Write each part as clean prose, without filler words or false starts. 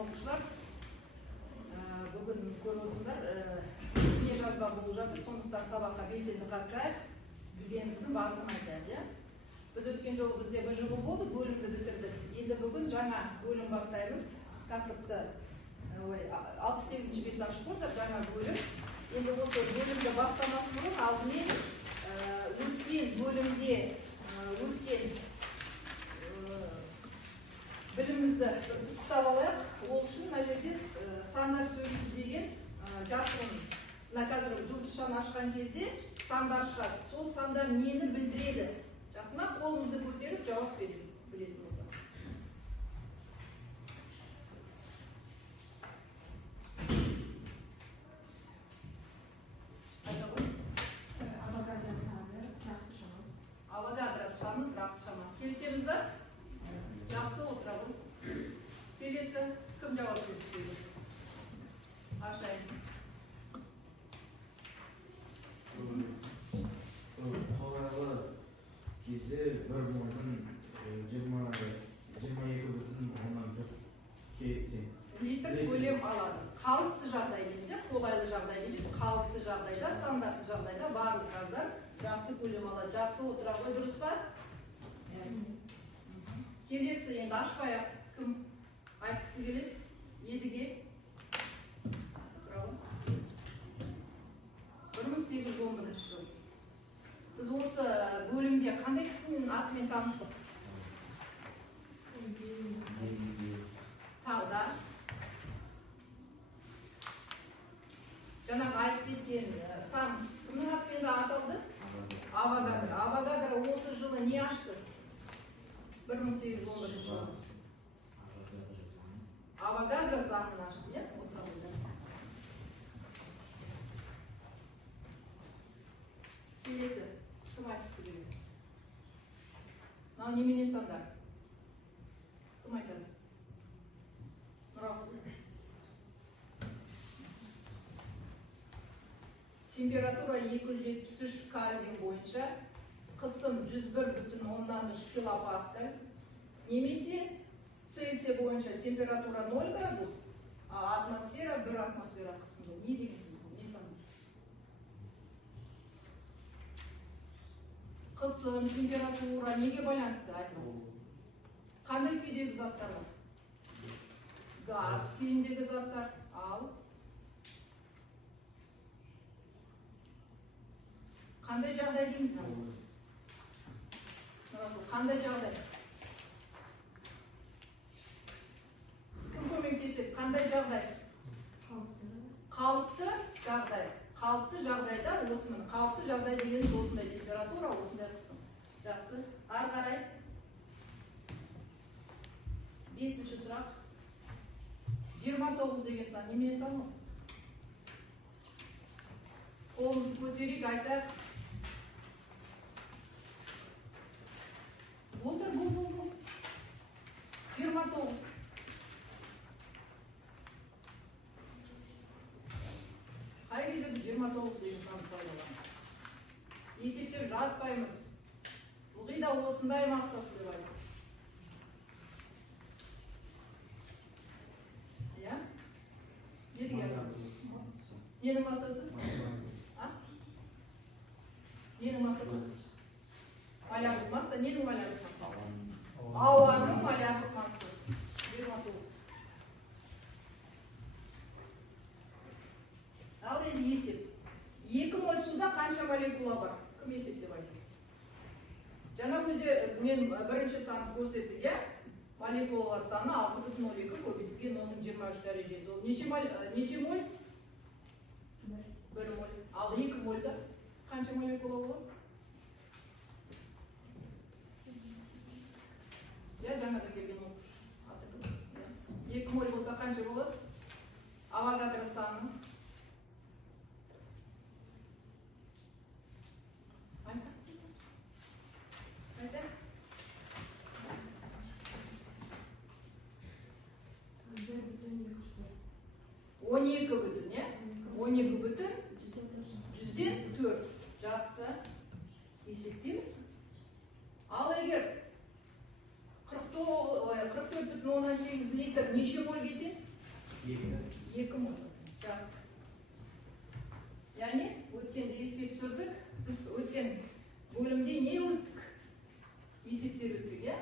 оқушылар, бүгін көріп отырсыздар, не жазба болып жатыр, сондықтан сабаққа белсенді қатысайық, білгеніміздің барлығын айтайық. Біз өткен жолы бізде бір жыл болды, бөлімді бітірдік. Енді бүгін жаңа бөлім бастаймыз. Тақырыпты 68-ші бетін ашып отыр, жаңа бөлім. Енді осы бөлімді бастамас бұрын алдымен өткен бөлімде өткен білімімізді пысықтап алайық. Ол үшін мына жерде сандар сөйлейді деген жасырын. Мына қазір жұлдызшаны ашқан кезде сандар шығады. Сол сандар нені білдіреді? Жақсы ма? Қолымызды көтеріп жауап береміз. Білетін болса. Авогадро саны тұрақты шама. Келісеміз бе? Жақсы, отыра ғой. Келесі, кім жауап береді? Ашайын. Қолайлы кезде бір мойын 22,1 литр көлем алады. Қалыпты жағдай немесе қолайлы жағдай емес, қалыпты жағдайда, стандартты жағдайда барлық газдар жақты көлем алады. Жақсы, отыра ғой, дұрыс па? Келесі, енді ашпай-ақ кім айтқысы келеді? Едіге. 1811 жыл. Біз осы бөлімде қандай кісінің атымен таныстық? Тағда. Жаңағы айтып кеткен сан кімнің атымен де аталды? Авогадро. Авогадро осы жылы не ашты? 1811 жылы. Авогадро заңын ашты, иә? Келесі, кім айтқысы келеді? Мынау немене сандар? Кім айтады? Нұрасыл. Температура 273 Кельвин бойынша, қысым 101,3 килопаскаль, немесе Цельсия бойынша температура 0 градус, а атмосфера 1 атмосфера қысымда. Не деген сөз бұл? Не сандар? Қысым, температура неге байланысты айтылады? Қандай күйдегі заттар бар? Газ күйіндегі заттар. Ал қандай жағдай дейміз? Қандай жағдай? Кім көмектеседі? Қандай жағдай? Қалыпты жағдай. Қалыпты жағдайда осымен. Қалыпты жағдай дегеніміз осындай температура, осындай қысым. Жақсы. Ары қарай. 5-ші сұрақ. 29 деген сан. Немене сан ол? Қолымызды көтерейік, айтайық. Отыр, бұл. 29. Қай кезде 29 деген санды пайдаланады? Есептеп жатпаймыз. Ылғи да осындай массасы деп айтады. Иә? Ненің массасы? Ненің массасы? Малярлық масса. Ненің малярлық массасы? Ауаның малярлық массасы. 29. Ал енді есеп. 2 моль суда қанша молекула бар? Кім есептеп айтады? Жаңа өзі мен бірінші санды көрсеттім, иә? Молекулалар саны 6,02 көбейтілген 10-23 дәрежесі. Ол неше моль? 1 моль. Ал 2 мольда қанша молекула болады? Я жаңа да келген оқушы. 2 моль болса қанша болады? Авогадро саны. Қайда? 12 бүтін, не? 12 бүтін 100-ден 4. Жақсы. Есептейміз. Ал егер 44,8 литр неше моль кетеді? 2 мың. Жақсы. Яғни, өткенде еске түсірдік. Біз өткен бөлімде не өттік? Есептер өттік, е?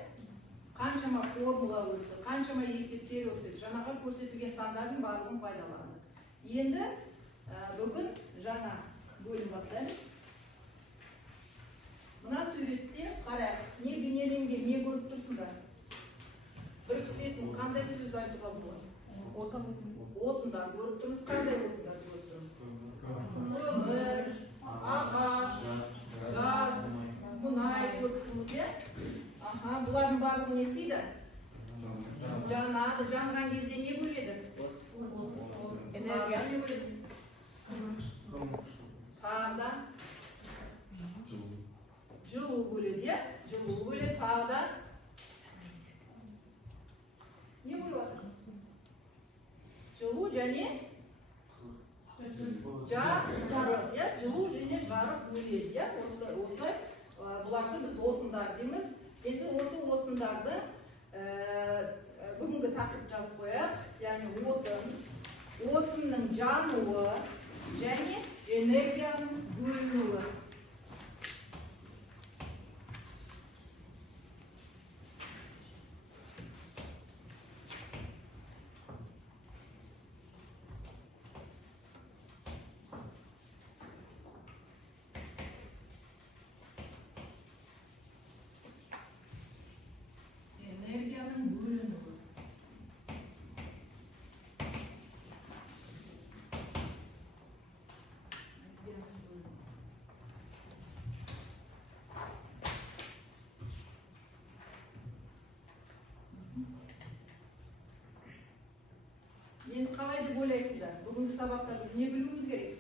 Қаншама формула өтті, қаншама есептер өттік, жаңаға көрсетілген сандардың барлығын пайдаландық. Енді бүгін жаңа бөлім бастаймыз. Мына суретте қарайық, не бейнеленген, не көріп тұрсыңдар? Бір күтетін қандай сөз айтуға болады? Отындар көріп тұрмыз, қандай отындар көріп тұрмыз? Көмір, ағаш, газ, мұнай көріп тұрмыз, е? Бұлардың барлығы не істейді? Жанады, жанған кезде не бөледі? Энергия не бөледі? Тағда жылу бөледі, жылу бөледі, тағда не бөліп жатыр? Жылу және жарық, жылу және жарық бөледі, осылай бұларды біз отындар дейміз. Енді осы отындарды бүгінгі тақырып жазып қояйық, яғни отынның жануы және энергияның бөлінуі. Энергияның бөлінуі. Енді қалай деп ойлайсыздар? Бүгінгі сабақта біз не білуіміз керек?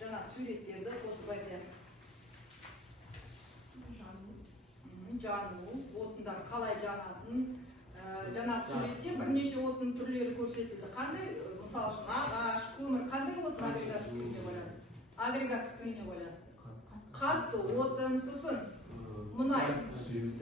Жаңа суреттерді қосып айтайық. Жану, отындар қалай жанатын, жаңа суретте бірнеше отын түрлері көрсетілді. Қандай, мысалы үшін ағаш, көмір, қандай отын агрегаттық күйіне байланысты? Агрегаттық күйіне байланысты. Қатты отын, сосын мұнай,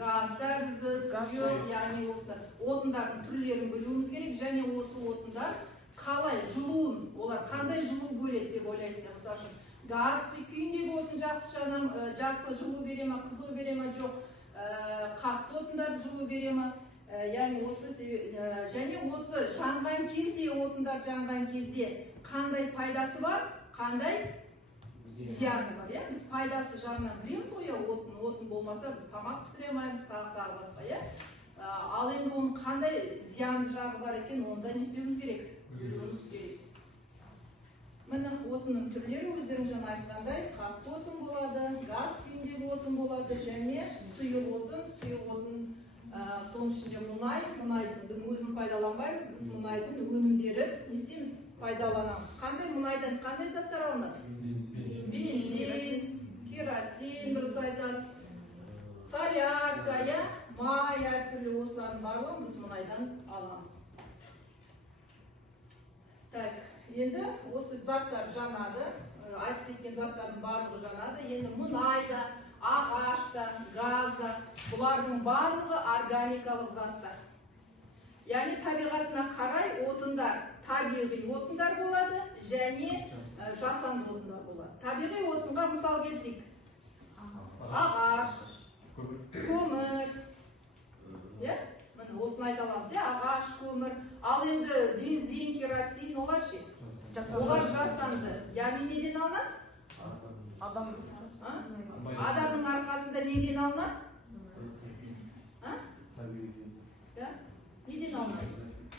газ тәрізді, сұйық, яғни осы отындардың түрлерін білуіміз керек, және осы отындар қалай жылуын, олар қандай жылу бөледі деп ойлайсыздар. Мысалы үшін газ күйіндегі отын жақсы жылу бере ме, қызу бере ме, жоқ, қатты отындарды жылу бере ме, яғни және осы жанған кезде, отындар жанған кезде қандай пайдасы бар, қандай зияны бар, біз пайдасы жағынан білеміз ғой, отын болмаса біз тамақ пісіре алмаймыз, тағы басқа, ал енді оның қандай зиянды жағы бар екен, онда не істеуіміз керек? Білуіміз керек. Міне отынның түрлері өздерің жаңа айтқандай, қатты отын болады, газ күйіндегі отын болады, және сұйық отын, соның ішінде мұнайдың өзін пайдаланбаймыз, біз мұнайдың өнімдерін не істейміз? Пайдаланамыз. Қандай мұнайдан қандай заттар алынады? Бензин, керосин, дұрыс айтады, солярка, май, әртүрлі осылардың барлығын біз мұнайдан аламыз. Так, енді осы заттар жанады, айтып кеткен заттардың барлығы жанады. Енді мұнайда, ағашта, газда, бұлардың барлығы органикалық заттар. Яғни табиғатына қарай отындар, табиғи отындар болады, және жасанды отындар болады. Табиғи отынға мысал келтірейік. Ағаш, көмір, осыны айта аламыз, ағаш, көмір, ал енді бензин, керосин, олар ше? Олар жасанды. Яғни неден алынады? Адамның арқасында неден алынады? Неден алынады?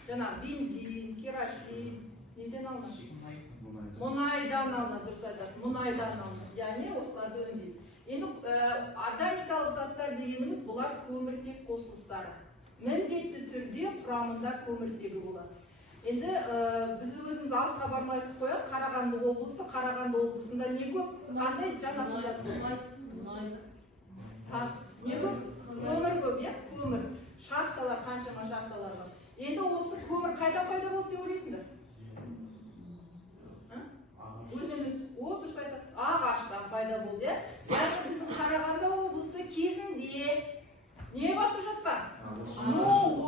Жаңа бензин, керосин, неден алынады? Мұнайдан алынады, дұрыс айтады, мұнайдан алынады. Яғни осыларды өңдейді. Енді органикалық заттар дегеніміз бұлар көміртек қосылыстары. Міндетті түрде құрамында көміртегі болады. Енді біз өзіміз алысқа бармайсыз қояқ, Қарағанды облысында не көп? Қандай жаңа зат көп? Не көп? Көмір көп, көмір. Шахталар, қаншама шахталар бар. Енді осы көмір қайда пайда болды деп ойлайсыңдар? Өзіміз, дұрыс айтады, ағаштан пайда болды. Яғни біздің Қарағанды облысы кезінде Не басып жатқан?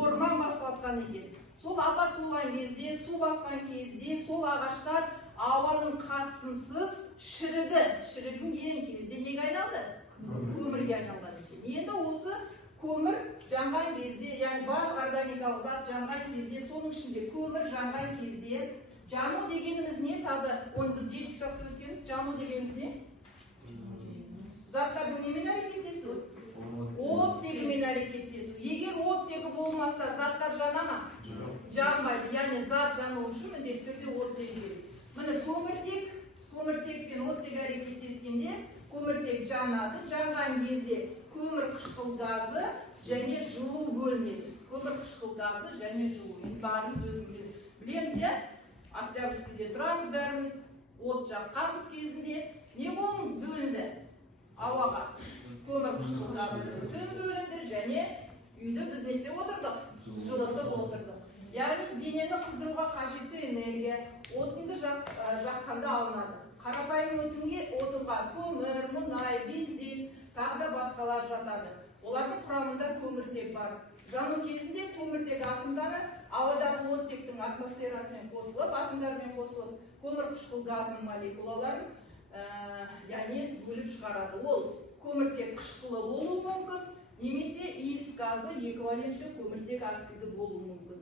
Орман басып жатқан екен. Сол апат болған кезде, су басқан кезде, сол ағаштар ауаның қатысынсыз шіріді. Шіріген кезде неге айналды? Көмірге айналған екен. Енді осы көмір жанған кезде, яғни барлық органикалық зат жанған кезде, соның ішінде көмір жанған кезде, жану дегеніміз не? Тағы оны біз 7 класста өткенбіз. Жану дегеніміз не? Заттар немен әрекеттесу? Оттегімен әрекеттесу. Егер оттегі болмаса, заттар жана ма? Жанбайды. Яғни зат жану үшін міндетті түрде оттегі керек. Міне көміртек пен оттек әрекеттескенде көміртек жанады. Жанған кезде көмір қышқыл газы және жылу бөлінеді. Көмір қышқыл газы және жылу. Бәріміз өзіміз білеміз, я? Октябрьскийде тұрамыз бәріміз. От жаққанбыз кезінде не бөлінді? Ауаға көмір қышқыл газы бөлінді және үйді біз не істеп отырдық? Жылытып отырдық. Яғни денені қыздыруға қажетті энергия отынды жаққанда алынады. Қарапайым отынға көмір, мұнай, бензин, тағы да басқалар жатады. Олардың құрамында көміртек бар. Жану кезінде көміртек атомдары ауадағы оттектің атмосферасымен қосылып, атомдармен қосылып, көмір қышқыл газының молекулаларын яғни бөліп шығарады. Ол көміртек қышқылы болуы мүмкін, немесе иіс газы эквивалентті көміртек оксиді болуы мүмкін.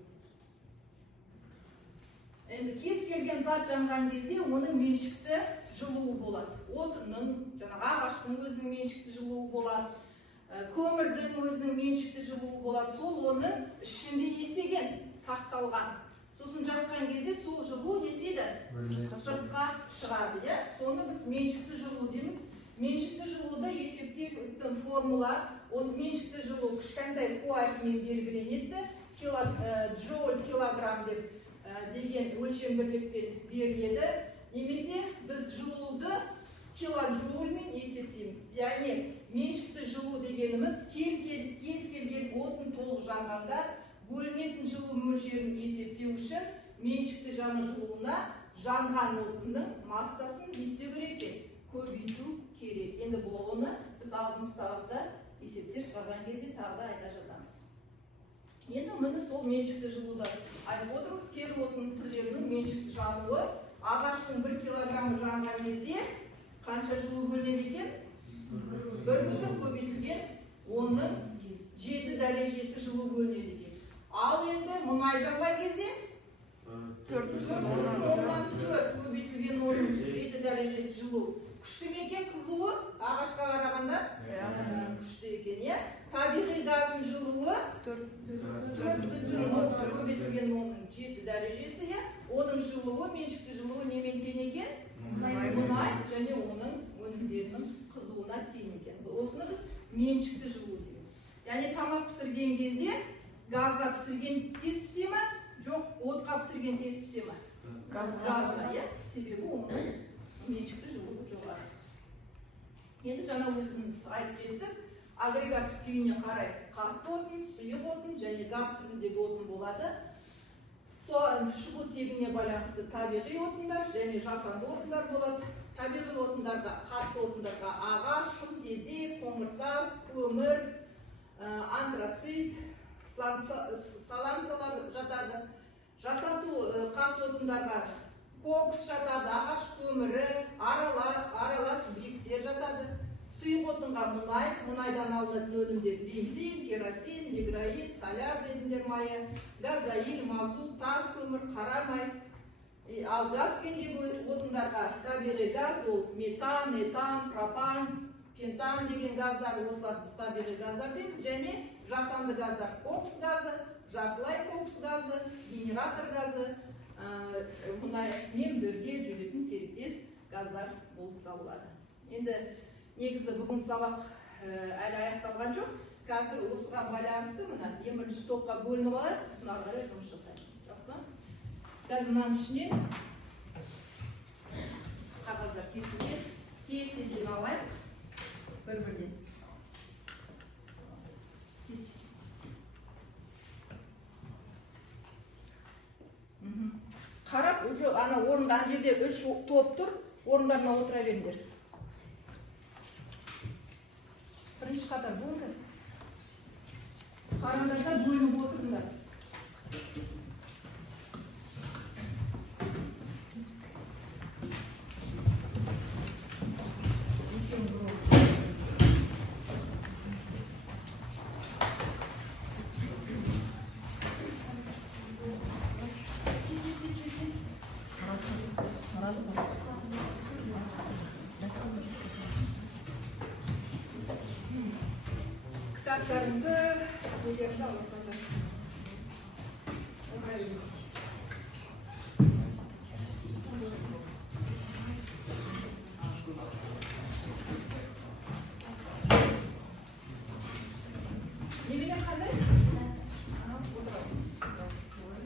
Енді кез келген зат жанған кезде оның меншікті жылуы болады. Отынның, ағаштың өзінің меншікті жылуы болады, көмірдің өзінің меншікті жылуы болады. Сол оның ішінде естеген, сақталған. Сосын жаққан кезде сол жылу естейді, сыртқа шығады. Соны біз меншікті жылу дейміз. Меншікті жылуды есептейтін формула, ол меншікті жылу кішкентай қуатымен белгіленеді, джоуль килограмм деген өлшем бірлікпен беріледі. Немесе біз жылуды килоджоульмен есептейміз. Яғни меншікті жылу дегеніміз кез келген отын толық жанғанда бөлінетін жылу мөлшерін есептеу үшін меншікті жану жылуына жанған отынның массасын не істеу керек? Көбейту керек. Енді бұл оны біз алдыңғы сабақта есептер шығарған кезде тағы да айта жатамыз. Енді міне сол меншікті жылуды айтып отырмыз. Кері отын түрлерінің меншікті жануы ағаштың 1 килограммы жанған кезде қанша жылу бөлінеді екен? 1 көбейтілген 10-7 дәрежесі жылу бөлінеді екен. Ал енді мұнай жанған кезде 4 көбейтілген 10-7 дәрежесі жылу. Күшті ме екен қызуы ағашқа қарағанда? Күшті екен. Табиғи газдың жылуы 4 көбейтілген 7 дәрежесі. Оның жылуы, меншікті жылуы немен тең екен? Мұнай және оның өнімдерінің қызуына тең екен. Осыны біз меншікті жылу дейміз. Яғни тамақ пісірген кезде газға пісірген тез пісе ме? Жоқ, отқа пісірген тез пісе ме? Газға, себебі оның меншікті жылуы жоғары. Енді жаңа өзіміз айтып кеттік, агрегаттық күйіне қарай қатты отын, сұйық отын және газ түріндегі отын болады. Шығу тегіне байланысты табиғи отындар және жасанды отындар болады. Табиғи отындарға, қатты отындарға ағаш, шымтезек, қоңыртас, көмір, антрацит, саланцалар жатады. Жасанды қатты отындарға кокс жатады, ағаш көмірі, аралас бүйіктер жатады. Сұйық отынға мұнайдан алынатын өнімдер бензин, керосин, негроин, соляр ретіндер майы, газоил, мазут, тас көмір, қара май. Ал газ күйіндегі отындарға табиғи газ, ол метан, этан, пропан, пентан деген газдар, осылар біз табиғи газдар дейміз, және жасанды газдар, кокс газы, жартылай кокс газы, генератор газы, мұнаймен бірге жүретін серіктес газдар болып табылады. Енді негізі бүгін сабақ әлі аяқталған жоқ. Қазір осыған байланысты мына бірінші топқа бөлініп алайық, сосын ары қарай жұмыс жасаймыз. Жақсы ма? Қазір мынаның ішінен қағаздар кесілген, тез-тезден алайық. Бір-бірден. Қарап, ана орында жерде 3 топ тұр, орындарына отыра беріңдер. Бірінші қатар болыңдар. Қараңыздар, бөлініп отырыңдар. Кітаптарыңызды егерді аласаңдар. Немене қандай?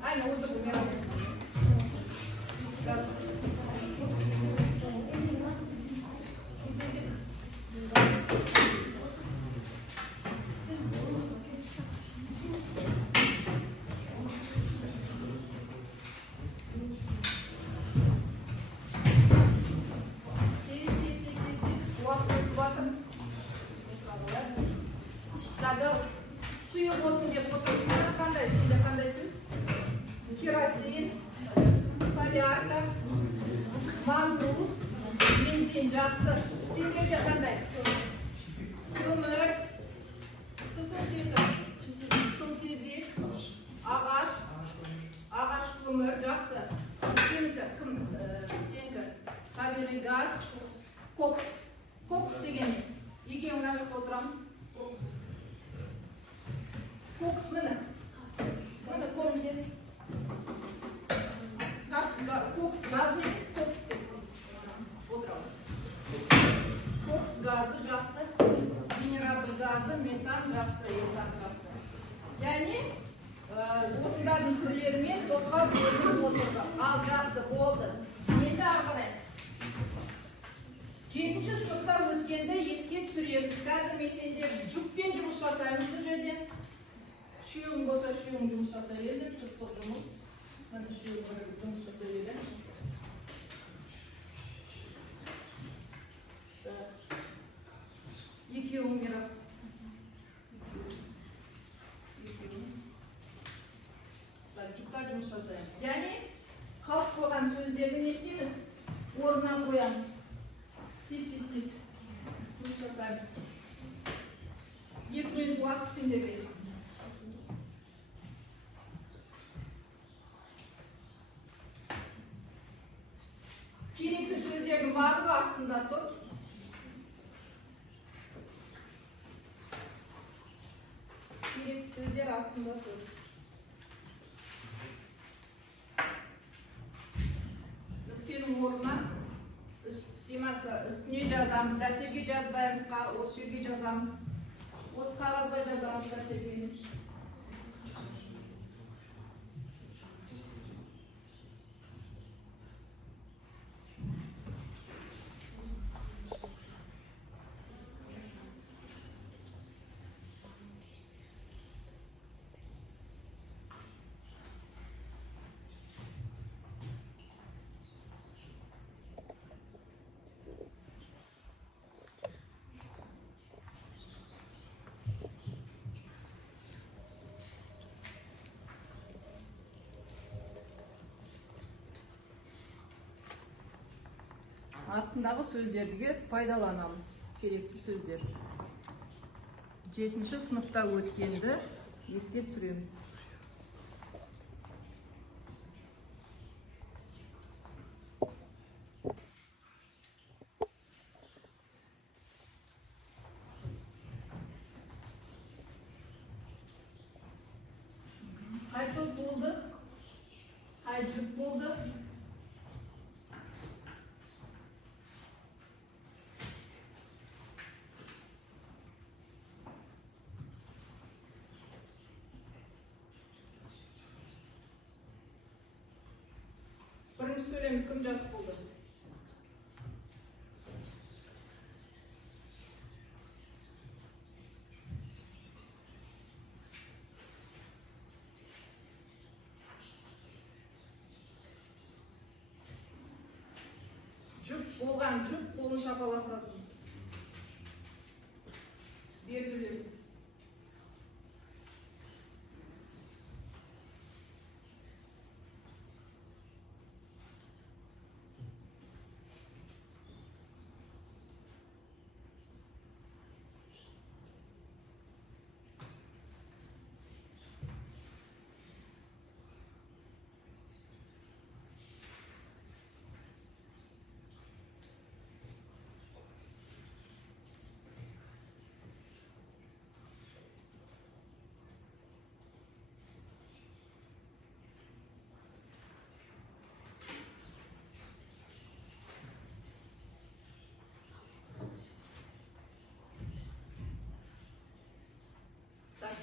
Айна, отыр, Мирас. Suyu botun деп отырсыздар, қандай сізде қандай сөз? Керосин, солярка, мазут, бензин жақсы. Сендерде қандай? Көмір, сутезек, ағаш көмір жақсы. Сенікі табиғи газ, кокс. Кокс деген не? Екеуін мына жақта отырамыз. Кокс міне. Міне көріңіздер. Кокс газ емес, кокс деп отырамыз. Кокс газы жақсы, генератор газы, метан жақсы, этан жақсы. Яғни отындардың түрлерімен топқа бөлініп отырды. Ал жақсы болды. Енді ары қарай. 7-ші сыныпта өткенде еске түсіреміз. Қазір мен сендер жүкпен жұмыс жасаймыз бұл жерде. Үшеуің болса үшеуің жұмыс жасай бердім, жұптық жұмыс. Мен үшеуің жұмыс жасай бердім. Екеуің Мирас. Жұпта жұмыс жасаймыз. Яғни қалып қойған сөздерді не істейміз? Орнына қоямыз. Тез. Жұмыс жасаймыз. 2 минут уақыт сендерге. Керекті сөздердің барлығы астында тұр. Керекті сөздер астында тұр. Нүктенің орнына үстіне жазамыз, дәптерге жазбаймыз, осы жерге жазамыз. Осы қағазға жазамыз, дәптерге емес. Астындағы сөздерді пайдаланамыз. Керекті сөздер. 7-ші сыныпта өткенді еске түсіреміз. Қай топ болды? Қай жүк болды? Бірінші сөйлемді кім жазып болды? Жүк болған жүк қолын шапалақ ұрасың. Белгілерсің.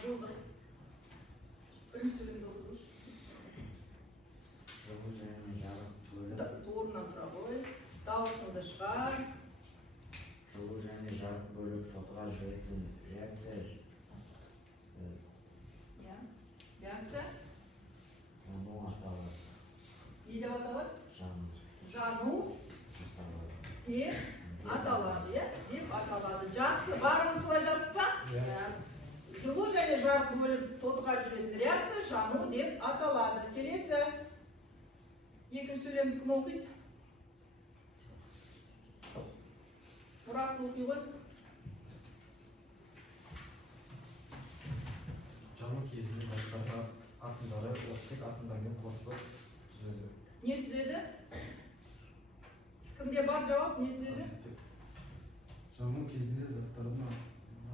Болды. Бірінші сөйлемді оқыңыз. Жылу және жарық бөліп. Орнынан тұра қой. Дауысыңды шығар. Жылу және жарық бөліп шотқа жүретін реакция. Реакция? Жану аталады. Не деп аталады? Жану. Жану деп аталады, деп аталады. Жақсы, барыңыз солай жазып па? Жылу және жарық бөліп тотқа жүретін реакция жану деп аталады. Келесі. Екінші сөйлемді кім оқиды? Мұрасыл оқи ғой. Жану кезінде заттардың атомдары оттек атомдармен қосылып түзеді. Не түзеді? Кімде бар жауап? Не түзеді? Жану кезінде заттардың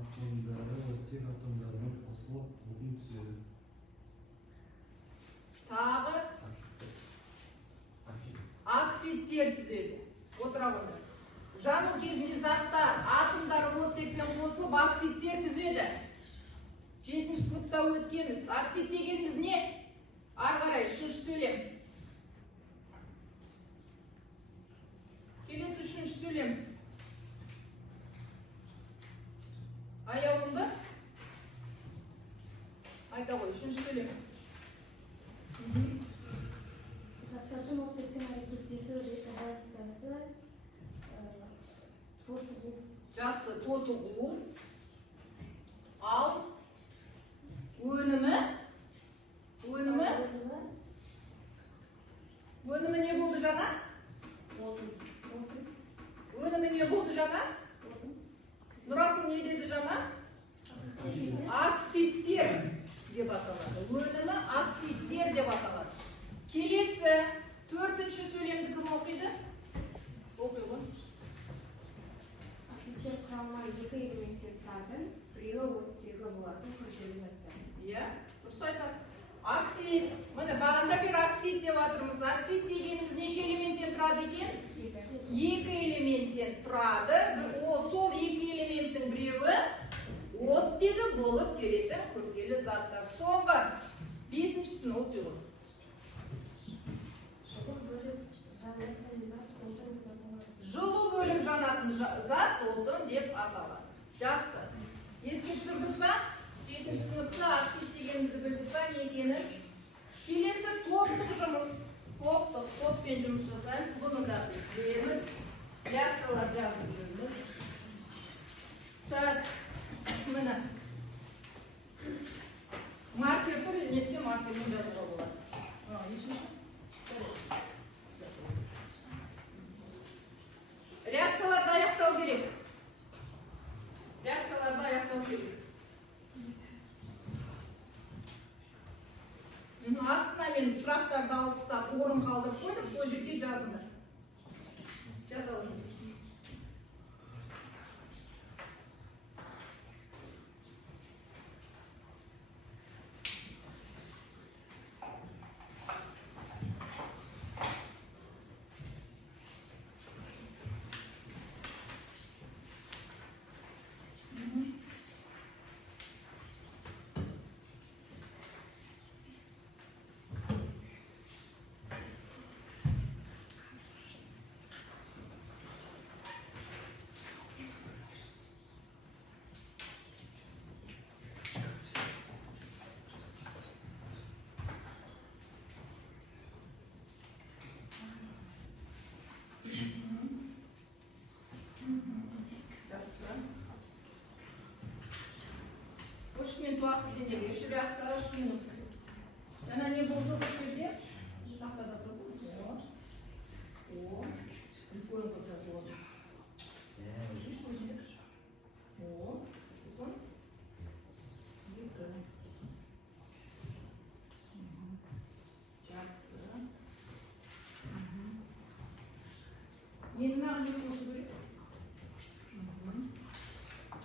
атомдары оттек атомдармен қосылып отын түзеді. Тағы оксидтер түзеді. Отыра қойды. Жану кезінде заттар атомдары оттекпен қосылып оксидтер түзеді. 7-ші сыныпта өткенбіз. Оксид дегеніміз не? Ары қарай 3-ші сөйлем. Келесі 3-ші сөйлем. Аяулым ба? Айта ғой, 3-ші сөйлем. Заттардың оттекпен әрекеттесу реакциясы тотығу. Жақсы, тотығу. Ал өнімі не болды жаңа? Өнімі не болды жаңа? Нұрасыл не деді жаңа? Оксидтер деп аталады. Өнімі оксидтер деп аталады. Келесі 4-ші сөйлемді кім оқиды? Оқи ғой. Оксидтер құрамына екі элементтен тұратын, біреуі оттегі болатын күрделі заттар. Иә, дұрыс айтады. Оксид, міне бағанда бір оксид деп жатырмыз. Оксид дегеніміз неше элементтен тұрады екен? Екі элементтен тұрады. Сол екі элементтің біреуі оттегі болып келетін күрделі заттар. Соңғы 5-шісін оқи ғой. Жылу бөліп жанатын зат отын деп аталады. Жақсы. Еске түсірдік па? 7-ші сыныпта оксид дегенімізді білдік па не екенін? Келесі топтық жұмыс. Топпен жұмыс жасаймыз. Бұны да білеміз. Реакциялар жазып жүрміз. Так, міне. Маркер тұр, нетсе маркермен жазуға болады. Нешінші? Реакцияларды аяқтау керек. Астына мен сұрақтарды алып тастап, орын қалдырып қойдым, сол жерге жазыңдар. Жазалым. Minut vakti sendiriyor. Şu reaktöre 3 minut. Yani ne bozuldu şimdi? Tahtada dokuz. O. Bir koyun tutacağız o. Bir şöyle. O. Son. Bir koyun. Жақсы. Енді маған не болса керек?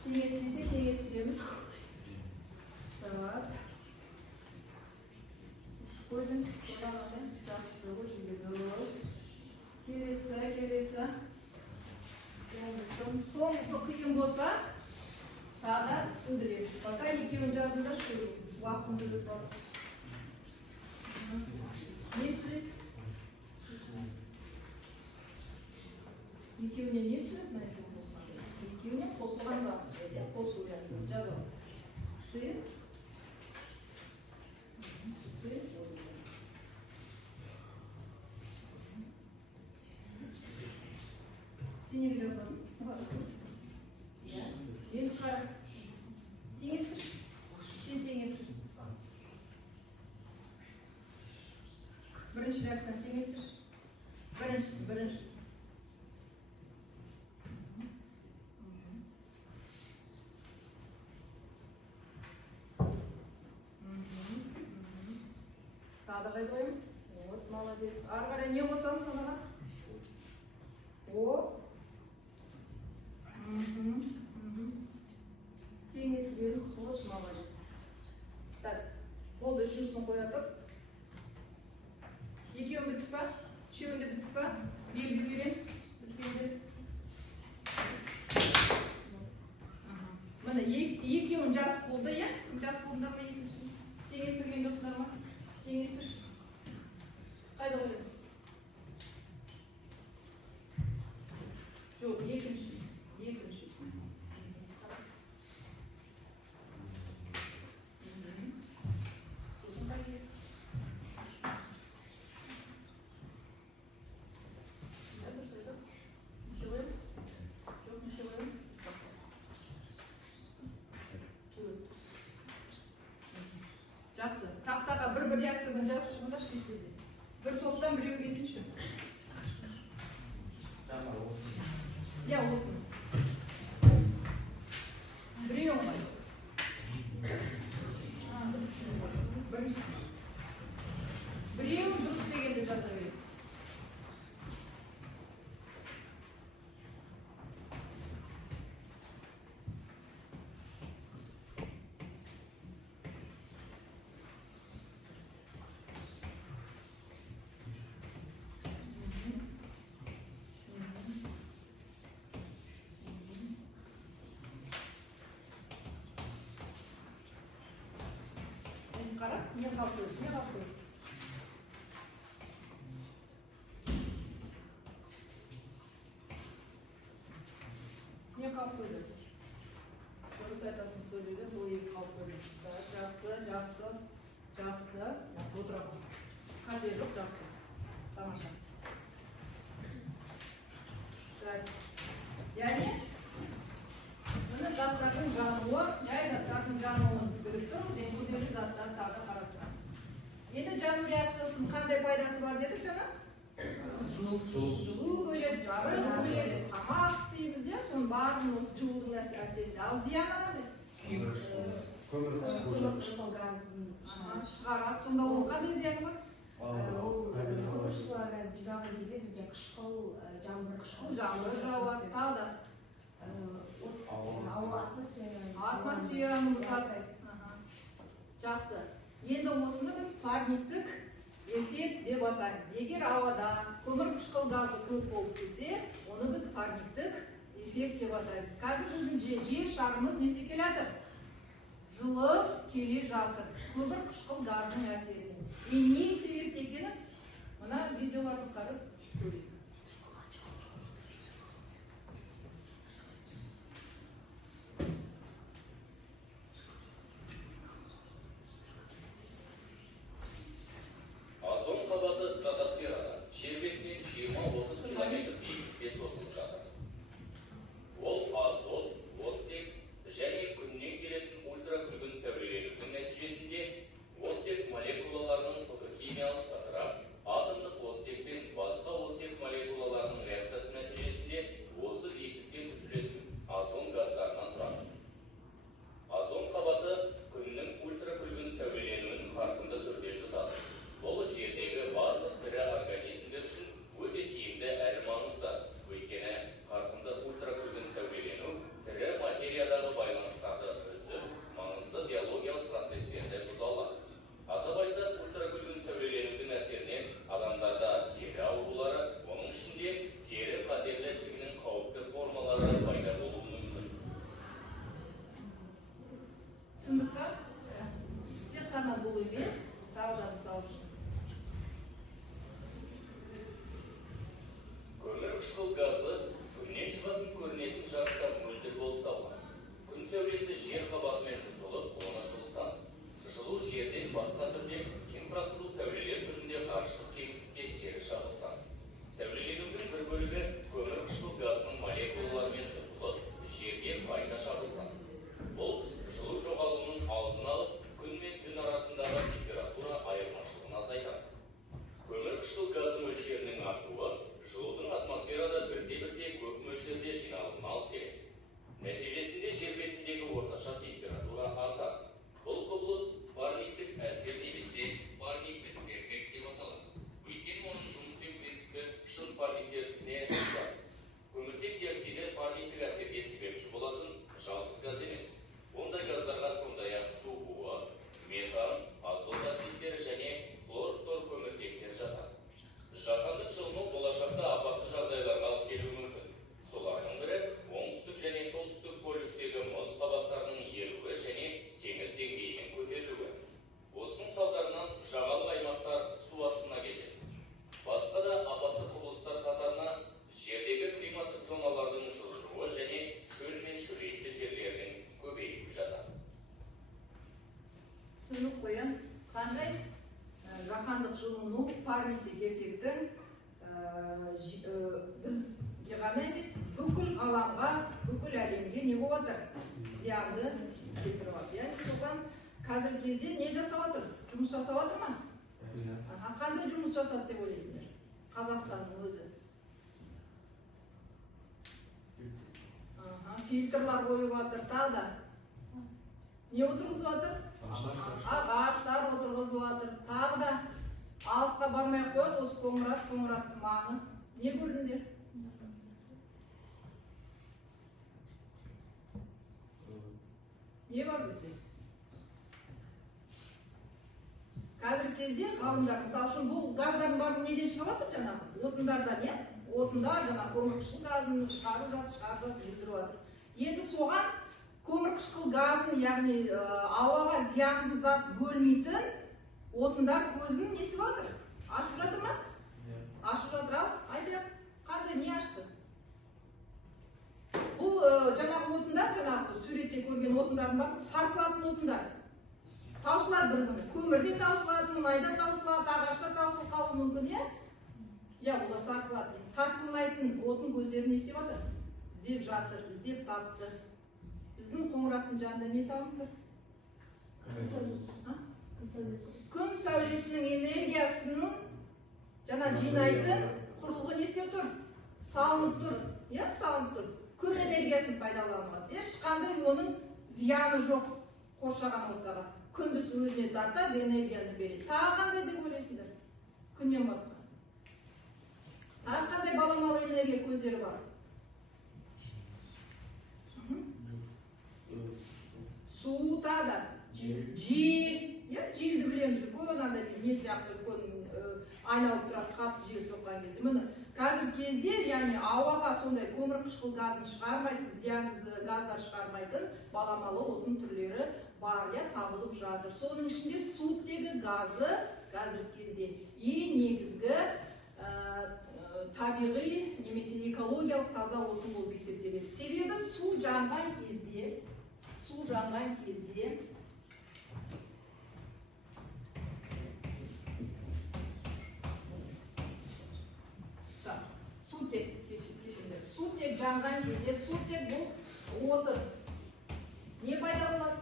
Теңестірсе теңестіреміз. Так. Үш қойдың. Жақсы, ол жерге дұрыс. Келесі. Соңғысы қиын болса, Тағы түсіндіреді. Пока екеуін жазыңдар, уақытымды өтіп бар. Не түсіреді? Екеуіне не түсіреді? Екеуіне қосылған зат түсіреді. Қосылу жазыңыз, жазалым. Сын. Сын. Сен неге жазбадың? Иә. Енді қара. Теңестір. Сен теңестір. Бірінші реакцияны теңестір. Біріншісі. Тағы қай қойымыз? Вот, молодец. Ары қарай не қосамыз анаға? О. Теңестіреміз. Вот, молодец. Так, қолды үшіншісін қоя тұр. Екеуін бітіп па? Үшеуінде бітіп па? Белгі береміз. Үлкенде. Міне, екеуін жас болды, е? Жас болдыңдар ма екіншісін? Теңестірген жоқсыңдар ма? Теңестір. Қайда қойамыз? Жоқ, екіншісі. Сосын қайтесіз? Неше қоямыз? Жоқ, неше қоямыз? Жақсы. Тақтаға бір реакциядан жазып шығыңдаршы дейсіз. Бір топтан біреу келсінші. Я осыны. Біреу оңай. Бірінші. Біреу дұрыс дегенде жаза береді. Қара, не қалып қойды? Не қалып қойды? Дұрыс айтасың, сол жерде сол екі қалып қойды. Жақсы. Отырамын. Қате жоқ, жақсы. Тамаша. Яғни, мұны заттардың жануы, жай заттардың жануын біліп тұрмыз, ең күрделі заттар тағы қарастырамыз. Енді жану реакциясының қандай пайдасы бар дедік жаңа? Жылу бөледі, жарық бөледі, тамақ істейміз, иә? Соның барын осы жылудың әсерінде. Ал зияны қандай? Көмірқышқыл газын шығарады. Сонда оның қандай зияны бар? көмірқышқыл газ жинаған кезде бізге жаңбыр жауады, тағы ауа атмосфераны бұзады. Жақсы. Енді осыны біз парниктік эффект деп атаймыз. Егер ауада көмірқышқыл газы көп болып кетсе, оны біз парниктік эффект деп атаймыз. Қазір біздің жер шарымыз не істеп келатыр? Жылып келе жатыр. Көмірқышқыл газының әсерінен. Не себепті екенін мына видеоларды қарап көрейік. Озон қабаты стратосферада жер бетінен 20-30 километр биіктікте созылып жатыр. Ол азот, оттек және күннен келетін ультракүлгін сәулеленудің нәтижесінде оттек молекулаларының фотохимиялық тақырап, атомдық оттек пен басқа оттек молекулаларының реакциясы нәтижесінде осы биіктікте түзілетін озон газдарынан тұрады. Озон қабаты күннің ультракүлгін сәулеленуін қарқынды түрде жұтады. Бұл жердегі барлық тірі организмдер үшін өте тиімді әрі маңызды, өйткені көмірқышқыл газы күннен шығатын көрінетін жарықтан мөлдір болып табылады. Күн сәулесі жер қабатымен жұтылып, оны жылытады. Жылу жерден басқа түрде инфрақызыл сәулелер түрінде ғарыштық кеңістікке кері шағылысады. Сәулеленудің бір бөлігі көмірқышқыл газының молекулаларымен жұтылып, жерге қайта шағылысады. Бұл жылу жоғалуының алдын алып, күн мен түн арасындағы температура айырмашылығын азайтады. Көмірқышқыл газы мөлшерінің артуы жылудың атмосферада бірте-бірте көп мөлшерде жиналуына алып келеді. Нәтижесінде жер бетіндегі орташа температура артады. Бұл құбылыс парниктік әсер немесе парниктік эффект деп аталады. Өйткені оның жұмыс істеу принципі шын парниктікіне ұқсас. Көміртек диоксиді парниктік әсерге себепші болатын жалғыз газ емес. Ондай газдарға сондай-ақ су буы, метан, азот оксидтері және хлор-фтор көміртектер жатады. Жаһандық жылыну болашақта апатты жағдайларға алып келуі мүмкін. Солардың бірі оңтүстік және солтүстік полюстегі мұз қабаттарының еруі және теңіз деңгейінің көтерілуі. Осының салдарынан жағалау аймақтар су астына кетеді. Басқа да апатты құбылыстар қатарына жердегі климаттық зоналардың жылжуы және шөл мен шөлейтті жерлердің көбеюі жатады. Түсініп қоям, қандай жаһандық жылыну парниктік эффектің бізге ғана емес, бүкіл ғаламға, бүкіл әлемге не болып жатыр? Зиянды келтіріп жатыр. Яғни соған қазіргі кезде не жасап жатыр? Жұмыс жасап жатыр ма? Қандай жұмыс жасады деп ойлайсыңдар? Қазақстанның өзі. Фильтрлар қойып жатыр, тағы да. Не отырғызып жатыр? Ағаштар отырғызып жатыр, тағы да. Алысқа бармай қойып, осы қоңыраттың маңы. Не көрдіңдер? Не бар бізде? Қазіргі кезде ғалымдар, мысалы үшін бұл газдардың барлығы неден шығып жатыр жаңағы? Отындардан, иә? Отындар жаңағы көмірқышқыл газын шығарып жатыр, жүрдіріп жатыр. Енді соған көмірқышқыл газын, яғни ауаға зиянды зат бөлмейтін отындар көзін несі жатыр? Ашып жатыр ма? Ашып жатыр, ал айтайық, қандай не ашты? Бұл жаңағы отындар, жаңағы суретте көрген отындардың барлығы сарқылатын отындар. Таусылады бір күні. Көмірде таусылады, мұнайда таусылады, ағашта таусылып қалуы мүмкін, иә? Я, олар сарқылады. Сарқылмайтын отын көздері не істеп жатыр? Іздеп жатыр, іздеп тапты. Біздің қоңыраттың жанында не салынып тұр? Күн сәулесінің энергиясының жаңа жинайтын құрылғы не істеп тұр? Салынып тұр. Иә, салынып тұр. Күн энергиясын пайдаланады. Ешқандай оның зияны жоқ қоршаған ортаға. Күндіз өзіне тартады, энергияны береді. Тағы қандай деп ойлайсыңдар? Күннен басқа. Тағы қандай баламалы энергия көздері бар? Су тағы. Жел. Желді білеміз. Көбінанда не сияқты айналып тұрады, қатты жел соққан кезде. Міне, қазіргі кезде, яғни ауаға сондай көмірқышқыл газын шығармайтын, зиянды газдар шығармайтын баламалы отын түрлері бар, табылып жатыр. Соның ішінде сутегі газы қазіргі кезде ең негізгі табиғи немесе экологиялық таза отын болып есептеледі. Себебі су жанған кезде сутек жанған кезде, сутек бұл отын. Не пайда болады?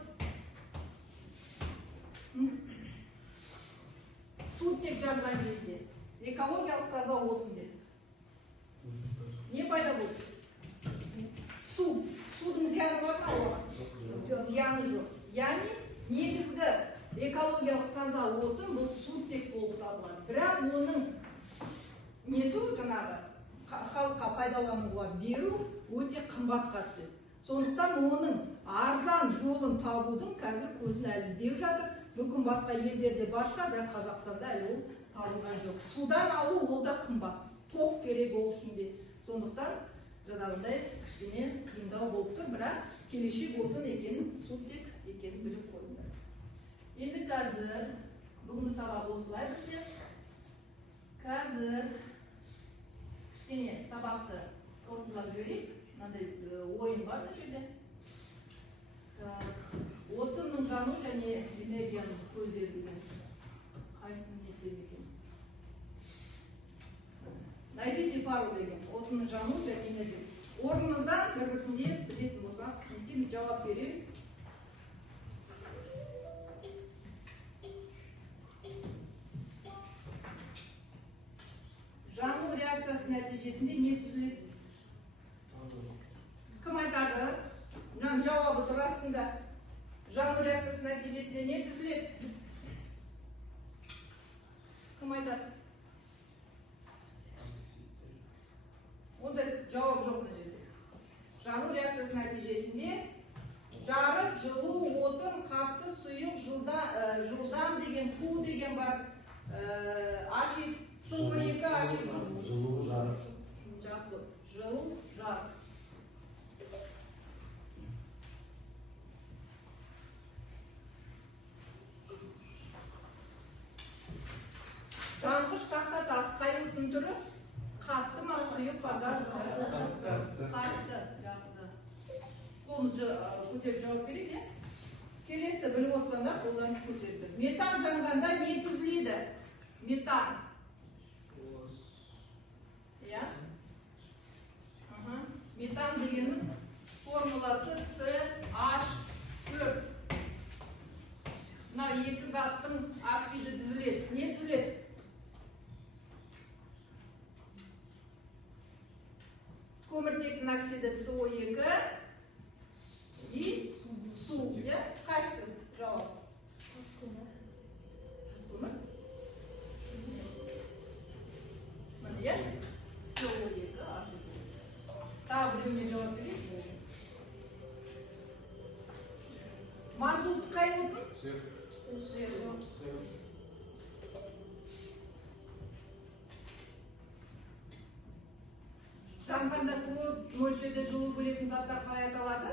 Сутек жанған кезде экологиялық таза отын деді. Не пайда болды? Судың зияны бар ма оған? Зияны жоқ. Яғни негізгі экологиялық таза отын бұл сутек болып табылады. Бірақ оның нету жаңағы халыққа пайдалануға беру өте қымбатқа түседі. Сондықтан оның арзан жолын табудың қазір көзін әлі іздеп жатыр. Мүмкін басқа елдерде бар шығар, бірақ Қазақстанда әлі ол табылған жоқ. Судан алу ол да қымбат. Тоқ керек ол үшін де. Сондықтан жаңағындай кішкене қиындау болып тұр, бірақ келешек отын екенін, сутек екенін біліп қойыңдар. Енді қазір бүгінгі сабақ осылай бізде. Қазір кішкене сабақты қорытындылап жіберейік. Мынандай ойын бар мына жерде. Отынның жану және энергияның көздері деген. Қайсысын нетсем екен? Найдите пару деген. Отынның жану және энергия. Орнымыздан бір-біріне білетін болсақ, не істейміз? Жауап береміз. Жану реакциясы нәтижесінде не түзіледі? Кім айтады? Мынаның жауабы тұр астында. Жану реакциясы нәтижесінде не түзіледі? Кім айтады? Ондай жауап жоқ мына жерде. Жану реакциясы нәтижесінде жарық, жылу, отын, қатты, сұйық, жылдам деген, қу деген бар. H2O2, Жылу, жарық. жақсы. Жылу, жарық. Жанғыш тақта тас қай отын түрі? Қатты ма, сұйық па? Қатты. Жақсы. Қолымызды көтеріп жауап берейік, е? Келесі біліп отырсаңдар, қолдан көтеріп. Метан жанғанда не түзіледі? Метан. Иә? Метан дегеніміз формуласы CH4. Мына екі заттың оксиді түзіледі. Не түзіледі? Көміртектің оксиді CO2 и су. Қайсы жауап? Таскөмір. Міне, CO2 тағы біреуіне жауап берейік. Мазут қай отын? Сұйық. Жанғанда көп мөлшерде жылу бөлетін заттар қалай аталады?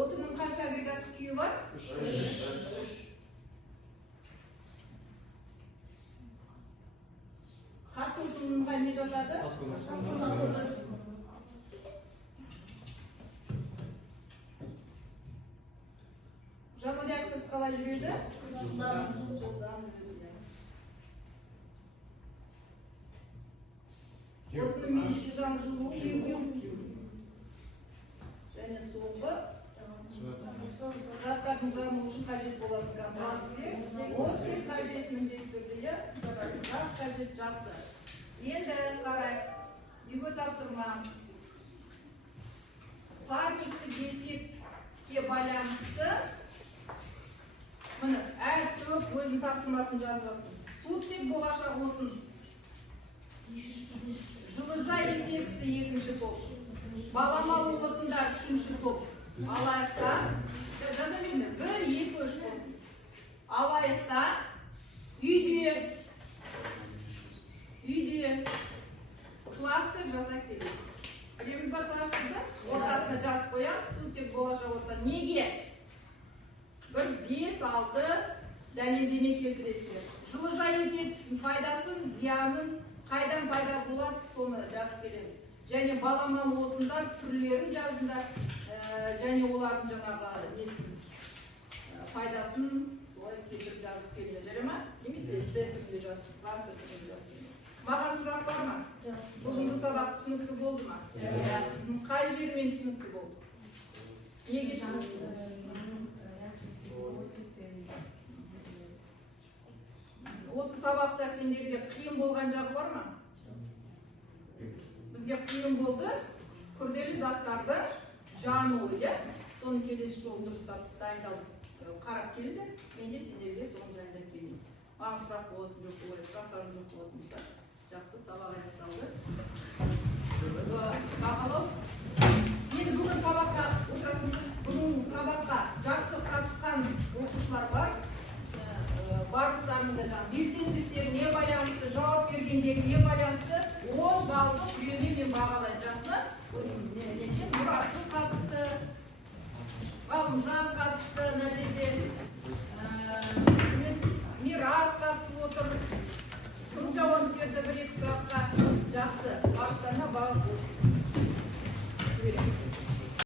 Отынның қанша агрегаттық күйі бар? 3. Қатты отынға не жатады? Жану реакциясы қалай жүреді? Жылдам жүреді. Отынның меншікті жану жылуы және соңғы заттардың жану үшін қажет болатын компоненттер. Оттек қажет міндетті түрде, зат қажет, жақсы. Енді қарайық, үйге тапсырма. Парниктік дефектке байланысты міне, әр топ өзінің тапсырмасын жазғасын. Сутек болашақ отын. Жылыжай эффектісі 2-ші топ. Баламалы отындар 3-ші топ. Алайықта, жазамын, 1, 2, 3 болсын. Алайықта, үйде кластер жасақ келеді. Білеміз бар кластерді? Ортасына жазып қоям, сутек болашақ отын. Неге? 1, 5, 6 дәлелдеме келтіресіздер. Жылыжай эффектісінің пайдасын, зиянын, қайдан пайда болады, соны жазып береміз. Және баламалы отындар түрлерін жазыңдар, және олардың жаңағы несін, пайдасын солай келтіріп жазып келіңдер. Жарай ма? Немесе түрінде жазып, кластер түрінде жазып. Маған сұрақ бар ма? Бүгінгі сабақ түсінікті болды ма? Қай жермен түсінікті болды? Неге түсінікті? Осы сабақта сендерге қиын болған жағы бар ма? Бізге қиын болды, күрделі заттарды жануы, соны келесі жолы дұрыстап дайындалып қарап келді. Мен де сендерге соны дайындап келейін. Маған сұрақ болатын жоқ болайын, сұрақтарым жоқ болатын болса, жақсы сабақ аяқталды. Бағалау. Енді бүгін сабаққа жақсы қатысқан оқушылар бар. Барлықтарында белсенділіктеріне байланысты, жауап бергендеріне байланысты 10 баллдық жүйемен мен бағалаймын. Жақсы ма? Мұрасы қатысты, ғалымжан